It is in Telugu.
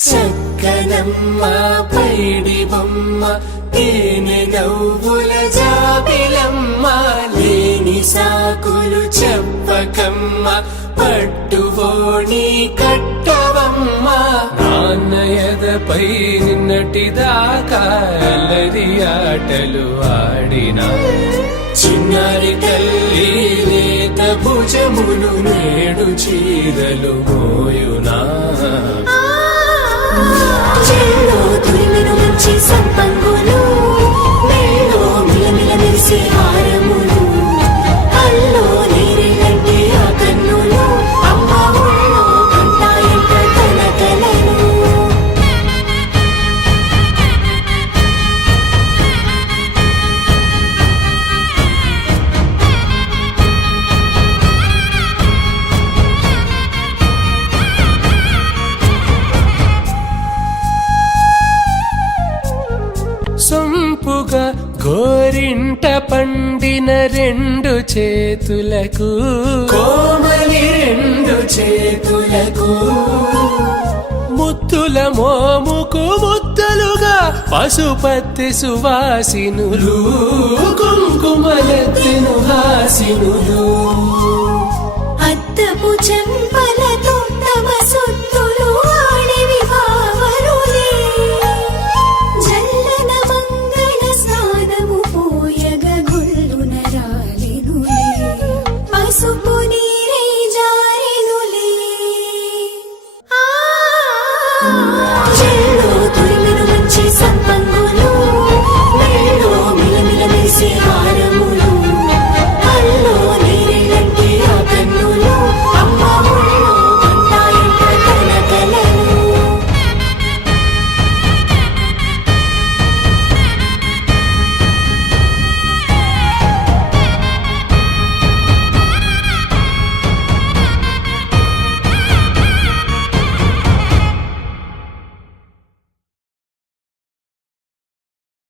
చక్కనమ్మ పైడి బొమ్మ తేనె నవ్వుల జాబిలమ్మ లేని సాకులు చెప్పకమ్మ పట్టువోణి కట్టవమ్మ నాన్నయదపై నిన్నటిదాకా అల్లరి ఆటలు ఆడినా చిన్నారి తల్లి లేత భుజములు నేడు చీరలు మోయునా చెల్లో తురిమిను మంచి సంపంగులు మెల్లో మిలమిల మెరిసే హారములు అల్లో నీరెళ్ళంటే ఆ కన్నులు అమ్మ ఊళ్ళో కంటాయంట తన కలను సొంపుగా గోరింట పండిన రెండు చేతులకు కోమలి రెండు చేతులకు ముత్తుల మోముకు ముద్దలుగా పశుపతి సువాసినులు కుంకుమలెత్తిను హాసినులు అద్దపు చెంప